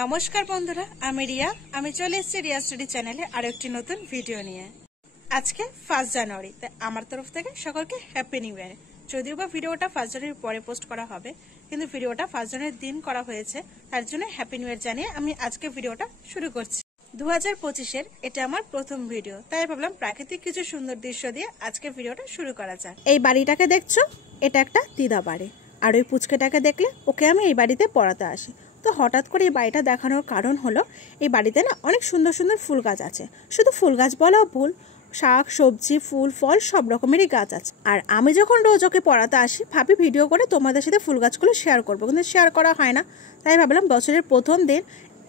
নমস্কার বন্ধুরা, আমি রিয়া। আমি চলে এসেছি রিয়া স্টাডি চ্যানেলে আরো একটি নতুন ভিডিও নিয়ে। আজকে 1 জানুয়ারি, তাই আমার তরফ থেকে সকলকে হ্যাপি নিউ ইয়ার। যদিও বা ভিডিওটা 1 জানুয়ারির পরে পোস্ট করা হবে, কিন্তু ভিডিওটা 1 জানুয়ারির দিন করা হয়েছে, তার জন্য হ্যাপি নিউ ইয়ার জানিয়ে আমি আজকে ভিডিওটা শুরু করছি। 2025-এর এটা আমার প্রথম ভিডিও, তাই ভাবলাম প্রাকৃতিক কিছু সুন্দর দৃশ্য দিয়ে আজকে ভিডিওটা শুরু করা যাক। এই বাড়িটাকে দেখছো, এটা একটা দিদা বাড়ি। আর ওই পুচকেটাকে দেখলে ওকে আমি এই বাড়িতে পড়াতে আসি। তো হঠাৎ করে এই বাড়িটা দেখানোর কারণ হলো, এই বাড়িতে না অনেক সুন্দর সুন্দর ফুল গাছ আছে। শুধু ফুল গাছ বলাও ভুল, শাক সবজি ফুল ফল সব রকমেরই গাছ আছে। আর আমি যখন রোজ ওকে পড়াতে আসি, ভাবি ভিডিও করে তোমাদের সাথে ফুল গাছগুলো শেয়ার করবো, কিন্তু শেয়ার করা হয় না। তাই ভাবলাম বছরের প্রথম দিন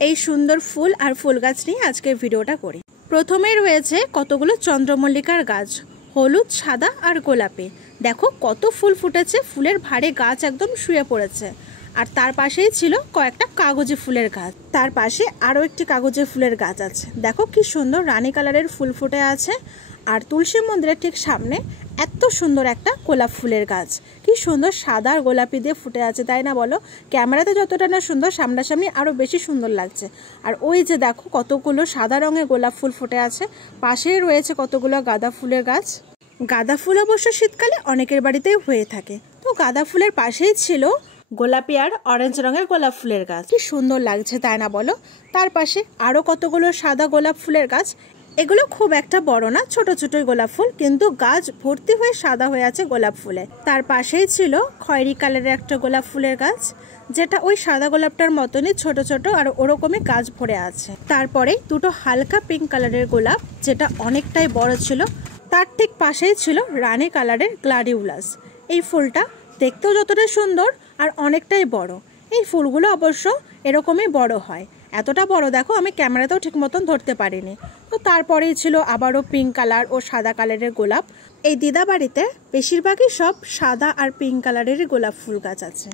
এই সুন্দর ফুল আর ফুল গাছ নিয়ে আজকে ভিডিওটা করি। প্রথমেই রয়েছে কতগুলো চন্দ্রমল্লিকার গাছ, হলুদ সাদা আর গোলাপি। দেখো কত ফুল ফুটেছে, ফুলের ভারে গাছ একদম শুয়ে পড়েছে। আর তার পাশেই ছিল কয়েকটা কাগজি ফুলের গাছ, তার পাশে আরও একটি কাগজি ফুলের গাছ আছে। দেখো কি সুন্দর রানী কালারের ফুল ফুটে আছে। আর তুলসী মন্দিরের ঠিক সামনে এত সুন্দর একটা গোলাপ ফুলের গাছ, কি সুন্দর সাদা আর গোলাপি দিয়ে ফুটে আছে, তাই না বলো? ক্যামেরাতে যতটা না সুন্দর, সামনাসামনি আরও বেশি সুন্দর লাগছে। আর ওই যে দেখো কতগুলো সাদা রঙের গোলাপ ফুল ফুটে আছে, পাশেই রয়েছে কতগুলো গাঁদা ফুলের গাছ। গাঁদা ফুল অবশ্য শীতকালে অনেকের বাড়িতেই হয়ে থাকে। তো গাঁদা ফুলের পাশেই ছিল গোলাপি আর অরেঞ্জ রঙের গোলাপ ফুলের গাছ, কি সুন্দর লাগছে, তাই না বলো? তার পাশে আরো কতগুলো সাদা গোলাপ ফুলের গাছ। এগুলো খুব একটা বড় না, ছোট ছোটই গোলাপ ফুল, কিন্তু গাছ ভর্তি হয়ে সাদা হয়ে আছে গোলাপ ফুলে। তার পাশেই ছিল খয়েরি কালারের একটা গোলাপ ফুলের গাছ, যেটা ওই সাদা গোলাপটার মতনই ছোট ছোট আর ওরকমই গাছ ভরে আছে। তারপরে দুটো হালকা পিঙ্ক কালারের গোলাপ, যেটা অনেকটাই বড় ছিল। তার ঠিক পাশেই ছিল রানী কালারের গ্লাডিউলাস। এই ফুলটা দেখতেও যতটা সুন্দর আর অনেকটাই বড়। এই ফুলগুলো অবশ্য এরকমই বড় হয়, এতটা বড় দেখো আমি ক্যামেরাতেও ঠিক মতন ধরতে পারিনি। তো তারপরেই ছিল আবারও পিঙ্ক কালার ও সাদা কালারের গোলাপ। এই দিদা বাড়িতে বেশিরভাগই সব সাদা আর পিঙ্ক কালারের গোলাপ ফুল গাছ আছে।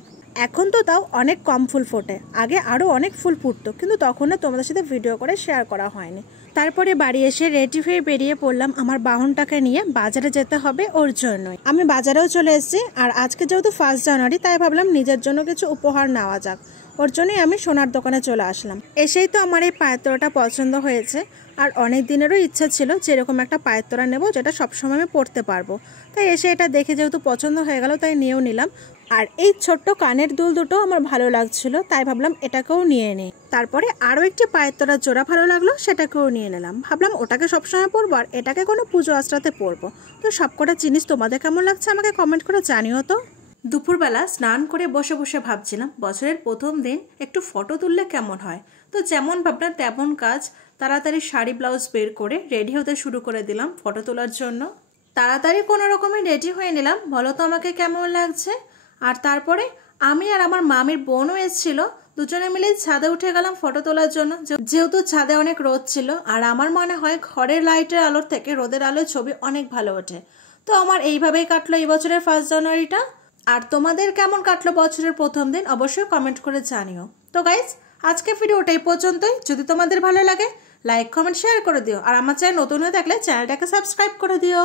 এখন তো তাও অনেক কম ফুল ফোটে, আগে আরও অনেক ফুল ফুটতো, কিন্তু তখন না তোমাদের সাথে ভিডিও করে শেয়ার করা হয়নি। তারপরে বাড়ি এসে রেডি হয়ে বেরিয়ে পড়লাম আমার বাহনটাকে নিয়ে, বাজারে যেতে হবে ওর জন্যই। আমি বাজারেও চলে এসেছি, আর আজকে যেহেতু 1 জানুয়ারি, তাই ভাবলাম নিজের জন্য কিছু উপহার নেওয়া যাক। ওর জন্যই আমি সোনার দোকানে চলে আসলাম। এসেই তো আমার এই পায়ের তোড়াটা পছন্দ হয়েছে, আর অনেক দিনেরও ইচ্ছা ছিল যে এরকম একটা পায়ের তোড়া নেবো, যেটা সবসময় আমি পরতে পারবো। তাই এসে এটা দেখে যেহেতু পছন্দ হয়ে গেল, তাই নিয়েও নিলাম। আর এই ছোট্ট কানের দুল দুটো আমার ভালো লাগছিল, তাই ভাবলাম এটাকেও নিয়ে নিই। তারপরে আরও একটি পায়ের তোড়ার জোড়া ভালো লাগলো, সেটাকেও নিয়ে নিলাম। ভাবলাম ওটাকে সবসময় পরবো আর এটাকে কোনো পুজো আশ্রাতে পরবো। তো সবকটা জিনিস তোমাদের কেমন লাগছে আমাকে কমেন্ট করে জানিও তো। দুপুরবেলা স্নান করে বসে বসে ভাবছিলাম বছরের প্রথম দিন একটু ফটো তুললে কেমন হয়। তো যেমন ভাবলাম তেমন কাজ, তাড়াতাড়ি শাড়ি ব্লাউজ বের করে রেডি হতে শুরু করে দিলাম ফটো তোলার জন্য। তাড়াতাড়ি কোনো রকমে রেডি হয়ে নিলাম, বলো তো আমাকে কেমন লাগছে। আর তারপরে আমি আর আমার মামির বোনও এসেছিল, দুজনে মিলে ছাদে উঠে গেলাম ফটো তোলার জন্য। যেহেতু ছাদে অনেক রোদ ছিল, আর আমার মনে হয় ঘরের লাইটের আলোর থেকে রোদের আলোয় ছবি অনেক ভালো ওঠে। তো আমার এইভাবেই কাটলো এই বছরের 1 জানুয়ারিটা। আর তোমাদের কেমন কাটলো বছরের প্রথম দিন অবশ্যই কমেন্ট করে জানিও। তো গাইজ, আজকে ভিডিওটা এই পর্যন্তই। যদি তোমাদের ভালো লাগে লাইক কমেন্ট শেয়ার করে দিও, আর আমার চ্যানেল নতুন হয়ে থাকলে চ্যানেলটাকে সাবস্ক্রাইব করে দিও।